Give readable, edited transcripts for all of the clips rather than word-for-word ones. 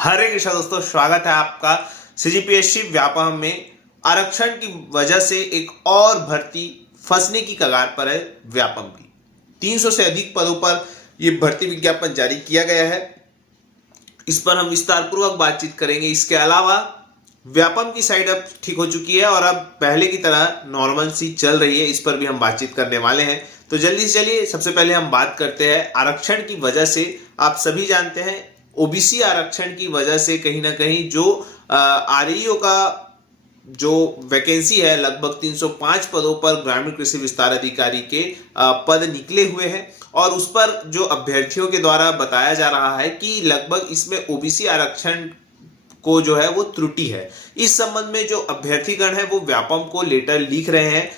हरे कृष्णा दोस्तों, स्वागत है आपका सीजीपीएससी व्यापम में। आरक्षण की वजह से एक और भर्ती फंसने की कगार पर है व्यापम की। 300 से अधिक पदों पर यह भर्ती विज्ञापन जारी किया गया है। इस पर हम विस्तार पूर्वक बातचीत करेंगे। इसके अलावा व्यापम की साइट अब ठीक हो चुकी है और अब पहले की तरह नॉर्मल सी चल रही है, इस पर भी हम बातचीत करने वाले हैं। तो जल्दी से चलिए सबसे पहले हम बात करते हैं आरक्षण की वजह से। आप सभी जानते हैं ओबीसी आरक्षण की वजह से कहीं ना कहीं जो आरईओ का जो वैकेंसी है, लगभग 305 पदों पर ग्रामीण कृषि विस्तार अधिकारी के पद निकले हुए हैं और उस पर जो अभ्यर्थियों के द्वारा बताया जा रहा है कि लगभग इसमें ओबीसी आरक्षण को जो है वो त्रुटि है। इस संबंध में जो अभ्यर्थीगण है वो व्यापम को लेटर लिख रहे हैं।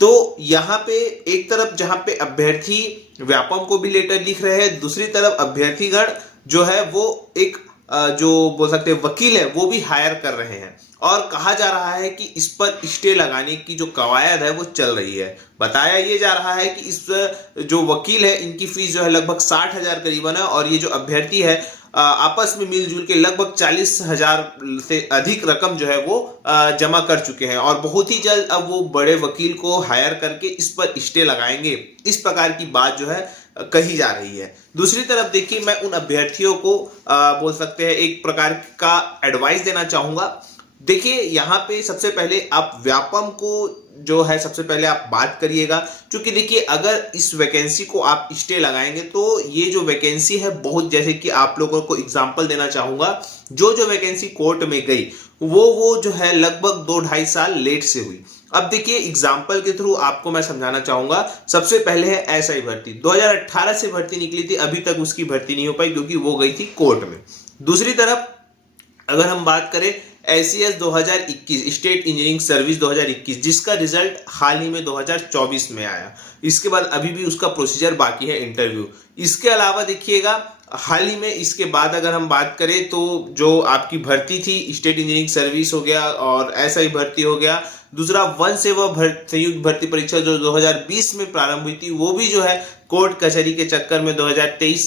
तो यहाँ पे एक तरफ जहां पे अभ्यर्थी व्यापम को भी लेटर लिख रहे हैं, दूसरी तरफ अभ्यर्थीगण जो है वो एक जो बोल सकते हैं वकील है वो भी हायर कर रहे हैं और कहा जा रहा है कि इस पर स्टे लगाने की जो कवायद है वो चल रही है। बताया ये जा रहा है कि इस जो वकील है इनकी फीस जो है लगभग 60,000 करीबन है और ये जो अभ्यर्थी है आपस में मिलजुल के लगभग 40,000 से अधिक रकम जो है वो जमा कर चुके हैं और बहुत ही जल्द अब वो बड़े वकील को हायर करके इस पर स्टे लगाएंगे। इस प्रकार की बात जो है कही जा रही है। दूसरी तरफ देखिए, मैं उन अभ्यर्थियों को बोल सकते हैं एक प्रकार का एडवाइस देना चाहूंगा। देखिए यहाँ पे सबसे पहले आप व्यापम को जो है सबसे पहले आप बात करिएगा, क्योंकि देखिए अगर इस वैकेंसी को आप स्टे लगाएंगे तो ये जो वैकेंसी है बहुत, जैसे कि आप लोगों को एग्जांपल देना चाहूंगा, जो वैकेंसी कोर्ट में गई वो जो है लगभग 2-2.5 साल लेट से हुई। अब देखिए एग्जाम्पल के थ्रू आपको मैं समझाना चाहूंगा। सबसे पहले है एसआई भर्ती, 2018 से भर्ती निकली थी, अभी तक उसकी भर्ती नहीं हो पाई क्योंकि वो गई थी कोर्ट में। दूसरी तरफ अगर हम बात करें एसीएस 2021 स्टेट इंजीनियरिंग सर्विस 2021, जिसका रिजल्ट हाल ही में 2024 में आया, इसके बाद अभी भी उसका प्रोसीजर बाकी है इंटरव्यू। इसके अलावा देखिएगा हाल ही में इसके बाद अगर हम बात करें तो जो आपकी भर्ती थी स्टेट इंजीनियरिंग सर्विस हो गया और एसआई भर्ती हो गया। दूसरा वन सेवा संयुक्त भर्ती परीक्षा जो 2020 में प्रारंभ हुई थी वो भी जो है कोर्ट कचहरी के चक्कर में 2023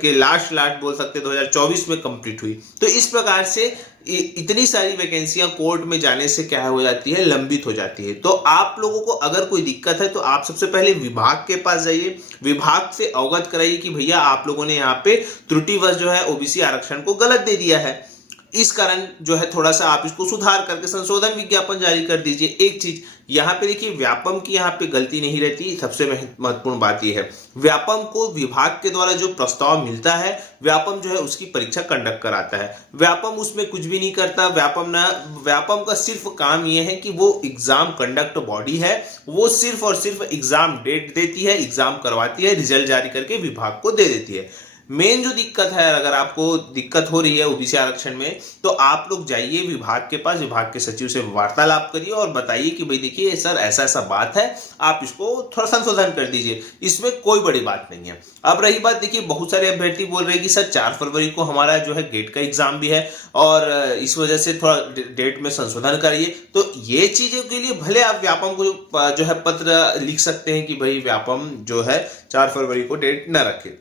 के लास्ट बोल सकते 2024 में कंप्लीट हुई। तो इस प्रकार से इतनी सारी वैकेंसियां कोर्ट में जाने से क्या हो जाती है, लंबित हो जाती है। तो आप लोगों को अगर कोई दिक्कत है तो आप सबसे पहले विभाग के पास जाइए, विभाग से अवगत कराइए कि भैया आप लोगों ने यहाँ पे त्रुटिवश जो है ओबीसी आरक्षण को गलत दे दिया है, इस कारण जो है थोड़ा सा आप इसको सुधार करके संशोधन विज्ञापन जारी कर दीजिए। एक चीज यहाँ पे देखिए, व्यापम की यहाँ पे गलती नहीं रहती। सबसे महत्वपूर्ण बात यह है व्यापम को विभाग के द्वारा जो प्रस्ताव मिलता है, व्यापम जो है उसकी परीक्षा कंडक्ट कराता है। व्यापम उसमें कुछ भी नहीं करता। व्यापम का सिर्फ काम यह है कि वो एग्जाम कंडक्ट बॉडी है, वो सिर्फ और सिर्फ एग्जाम डेट देती है, एग्जाम करवाती है, रिजल्ट जारी करके विभाग को दे देती है। मेन जो दिक्कत है, अगर आपको दिक्कत हो रही है ओबीसी आरक्षण में, तो आप लोग जाइए विभाग के पास, विभाग के सचिव से वार्तालाप करिए और बताइए कि भाई देखिए सर ऐसा ऐसा बात है, आप इसको थोड़ा संशोधन कर दीजिए। इसमें कोई बड़ी बात नहीं है। अब रही बात, देखिए बहुत सारे अभ्यर्थी बोल रहे हैं कि सर 4 फरवरी को हमारा जो है गेट का एग्जाम भी है और इस वजह से थोड़ा डेट में संशोधन करिए। तो ये चीजों के लिए भले आप व्यापम को जो है पत्र लिख सकते हैं कि भाई व्यापम जो है 4 फरवरी को डेट न रखे,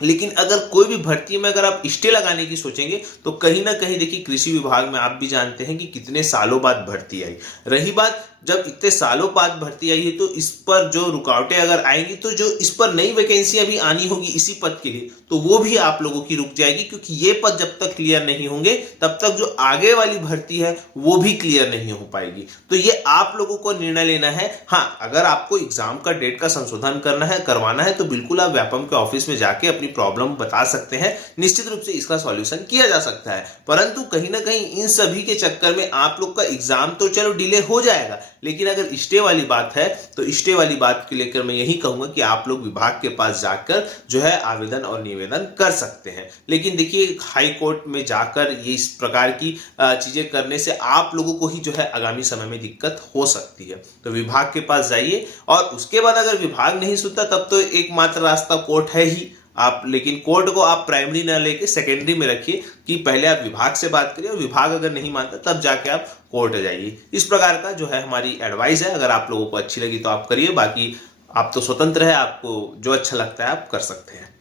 लेकिन अगर कोई भी भर्ती में अगर आप स्टे लगाने की सोचेंगे तो कहीं ना कहीं देखिए कृषि विभाग में आप भी जानते हैं कि कितने सालों बाद भर्ती आई। रही बात, जब इतने सालों बाद भर्ती आई है तो इस पर जो रुकावटें अगर आएंगी तो जो इस पर नई वैकेंसी अभी आनी होगी इसी पद के लिए, तो वो भी आप लोगों की रुक जाएगी, क्योंकि ये पद जब तक क्लियर नहीं होंगे तब तक जो आगे वाली भर्ती है वो भी क्लियर नहीं हो पाएगी। तो ये आप लोगों को निर्णय लेना है। हाँ, अगर आपको एग्जाम का डेट का संशोधन करवाना है तो बिल्कुल आप व्यापम के ऑफिस में जाके अपनी प्रॉब्लम बता सकते हैं। निश्चित रूप से इसका सॉल्यूशन किया जा सकता है, परंतु कहीं ना कहीं इन सभी के चक्कर में आप लोग का एग्जाम तो चलो डिले हो जाएगा, लेकिन अगर स्टे वाली बात है तो स्टे वाली बात को लेकर मैं यही कहूंगा कि आप लोग विभाग के पास जाकर जो है आवेदन और निवेदन कर सकते हैं। लेकिन देखिए हाई कोर्ट में जाकर ये इस प्रकार की चीजें करने से आप लोगों को ही जो है आगामी समय में दिक्कत हो सकती है। तो विभाग के पास जाइए और उसके बाद अगर विभाग नहीं सुनता तब तो एकमात्र रास्ता कोर्ट है ही। आप लेकिन कोर्ट को आप प्राइमरी ना लेके सेकेंडरी में रखिए कि पहले आप विभाग से बात करिए और विभाग अगर नहीं मानता तब जाके आप कोर्ट जाइए। इस प्रकार का जो है हमारी एडवाइस है। अगर आप लोगों को अच्छी लगी तो आप करिए, बाकी आप तो स्वतंत्र है, आपको जो अच्छा लगता है आप कर सकते हैं।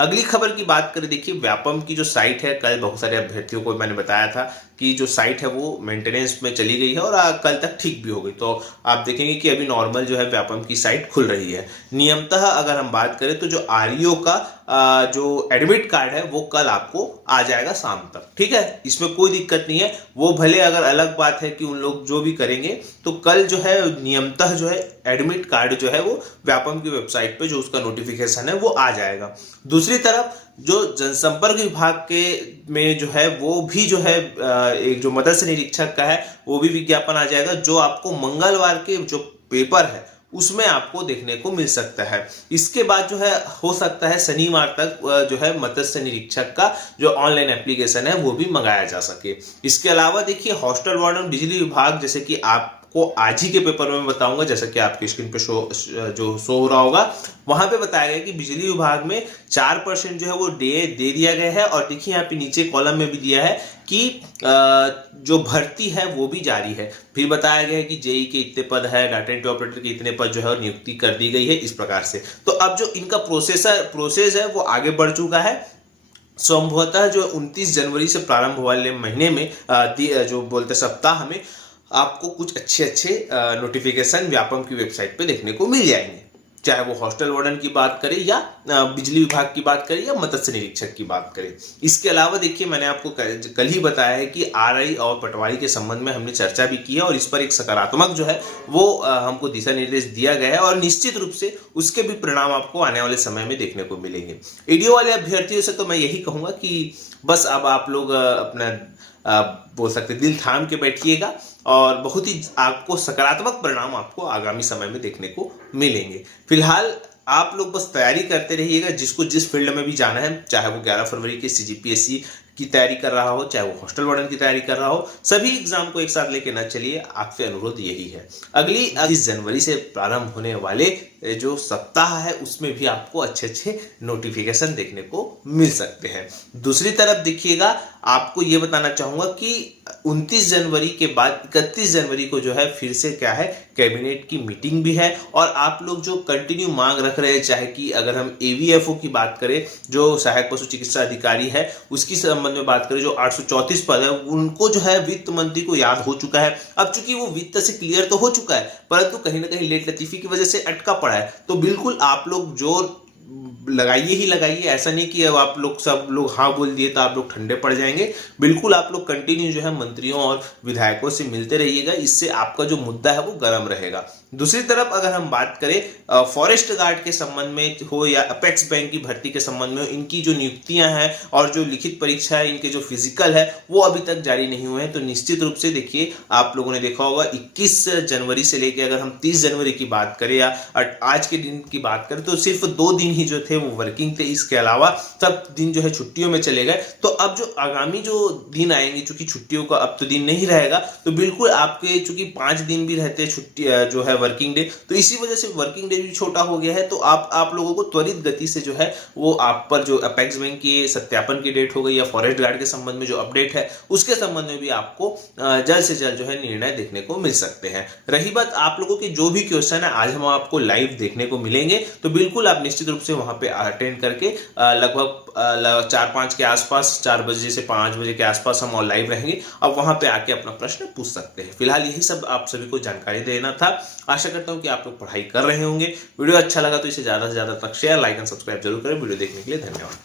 अगली खबर की बात करें, देखिए व्यापम की जो साइट है, कल बहुत सारे अभ्यर्थियों को मैंने बताया था कि जो साइट है वो मेंटेनेंस में चली गई है और कल तक ठीक भी हो गई। तो आप देखेंगे कि अभी नॉर्मल जो है व्यापम की साइट खुल रही है। नियमतः अगर हम बात करें तो जो आरईओ का जो एडमिट कार्ड है वो कल आपको आ जाएगा शाम तक, ठीक है, इसमें कोई दिक्कत नहीं है। वो भले अगर अलग बात है कि उन लोग जो भी करेंगे, तो कल जो है नियमतः जो है एडमिट कार्ड जो है वो व्यापम की वेबसाइट पे जो उसका नोटिफिकेशन है वो आ जाएगा। दूसरी तरफ जो जनसंपर्क विभाग के में जो है वो भी जो है एक जो मत्स्य निरीक्षक का है वो भी विज्ञापन आ जाएगा, जो आपको मंगलवार के जो पेपर है उसमें आपको देखने को मिल सकता है। इसके बाद जो है हो सकता है शनिवार तक जो है मत्स्य निरीक्षक का जो ऑनलाइन एप्लीकेशन है वो भी मंगाया जा सके। इसके अलावा देखिए हॉस्टल वार्डन बिजली विभाग, जैसे कि आपको आज ही के पेपर में बताऊंगा, जैसा कि आपकी स्क्रीन पे शो हो रहा होगा, वहां पे बताया गया कि बिजली विभाग में 4% जो है वो दे दिया गया है। और देखिए यहाँ पे नीचे कॉलम में भी दिया है कि जो भर्ती है वो भी जारी है। फिर बताया गया है कि जेई के इतने पद है, डाटा एंट्री ऑपरेटर के इतने पद जो है नियुक्ति कर दी गई है, इस प्रकार से। तो अब जो इनका प्रोसेस है वो आगे बढ़ चुका है। संभवतः जो 29 जनवरी से प्रारंभ वाले महीने में जो बोलते सप्ताह में आपको कुछ अच्छे नोटिफिकेशन व्यापम की वेबसाइट पे देखने को मिल जाएंगे, चाहे वो हॉस्टल वार्डन की बात करें या बिजली विभाग की बात करें या मत्स्य निरीक्षक की बात करें। इसके अलावा देखिए मैंने आपको कल ही बताया है कि आरआई और पटवारी के संबंध में हमने चर्चा भी की है और इस पर एक सकारात्मक जो है वो हमको दिशा निर्देश दिया गया है और निश्चित रूप से उसके भी परिणाम आपको आने वाले समय में देखने को मिलेंगे। ईडीओ वाले अभ्यर्थियों से तो मैं यही कहूंगा कि बस अब आप लोग अपना बोल सकते दिल थाम के बैठिएगा और बहुत ही आपको सकारात्मक परिणाम आपको आगामी समय में देखने को मिलेंगे। फिलहाल आप लोग बस तैयारी करते रहिएगा, जिसको जिस फील्ड में भी जाना है, चाहे वो 11 फरवरी के सीजीपीएससी की तैयारी कर रहा हो, चाहे वो हॉस्टल वार्डन की तैयारी कर रहा हो, सभी एग्जाम को एक साथ लेके न चलिए, आपसे अनुरोध यही है। अगली 20 जनवरी से प्रारंभ होने वाले जो सप्ताह है उसमें भी आपको अच्छे नोटिफिकेशन देखने को मिल सकते हैं। दूसरी तरफ देखिएगा, आपको ये बताना चाहूंगा कि 29 जनवरी के बाद 31 जनवरी को जो है फिर से क्या है कैबिनेट की मीटिंग भी है और आप लोग जो कंटिन्यू मांग रख रहे हैं, चाहे कि अगर हम एवीएफओ की बात करें, जो सहायक पशु चिकित्सा अधिकारी है, उसकी संबंध में बात करें, जो 834 पद है, उनको जो है वित्त मंत्री को याद हो चुका है। अब चूंकि वो वित्त से क्लियर तो हो चुका है, परंतु कहीं ना कहीं लेट लतीफी की वजह से अटका पड़ा है। तो बिल्कुल आप लोग जोर लगाइए ही लगाइए, ऐसा नहीं कि अब आप लोग सब लोग हाँ बोल दिए तो आप लोग ठंडे पड़ जाएंगे। बिल्कुल आप लोग कंटिन्यू जो है मंत्रियों और विधायकों से मिलते रहिएगा, इससे आपका जो मुद्दा है वो गर्म रहेगा। दूसरी तरफ अगर हम बात करें फॉरेस्ट गार्ड के संबंध में हो या अपेक्स बैंक की भर्ती के संबंध में हो, इनकी जो नियुक्तियां हैं और जो लिखित परीक्षा है, इनके जो फिजिकल है वो अभी तक जारी नहीं हुए हैं। तो निश्चित रूप से देखिए आप लोगों ने देखा होगा 21 जनवरी से लेकर अगर हम 30 जनवरी की बात करें या आज के दिन की बात करें तो सिर्फ 2 दिन ही जो थे वो वर्किंग थे, इसके अलावा सब दिन जो है छुट्टियों में चले गए। तो अब जो आगामी जो दिन आएंगे, चूंकि छुट्टियों का अब तो दिन नहीं रहेगा, तो बिल्कुल आपके चूंकि 5 दिन भी रहते हैं छुट्टी जो है वर्किंग डे, तो इसी वजह से वर्किंग डे भी छोटा हो गया है। तो आप लोगों को त्वरित गति से जो है वो आप पर जो अपेक्स बैंक की सत्यापन की डेट हो गई या फॉरेस्ट गार्ड के संबंध में जो अपडेट है उसके संबंध में भी आपको जल्द से जल्द जो है निर्णय देखने को मिल सकते हैं। रही बात आप लोगों के जो भी क्वेश्चन है आज हम आपको लाइव देखने को मिलेंगे, तो बिल्कुल आप निश्चित रूप से वहां पे अटेंड करके लगभग 4-5 के आसपास, 4 बजे से 5 बजे के आसपास हम लाइव रहेंगे। अब वहां पे आके अपना प्रश्न पूछ सकते हैं। फिलहाल यही सब आप सभी को जानकारी देना था। आशा करता हूं कि आप लोग पढ़ाई कर रहे होंगे। वीडियो अच्छा लगा तो इसे ज्यादा से ज्यादा तक शेयर, लाइक एंड सब्सक्राइब जरूर करें। वीडियो देखने के लिए धन्यवाद।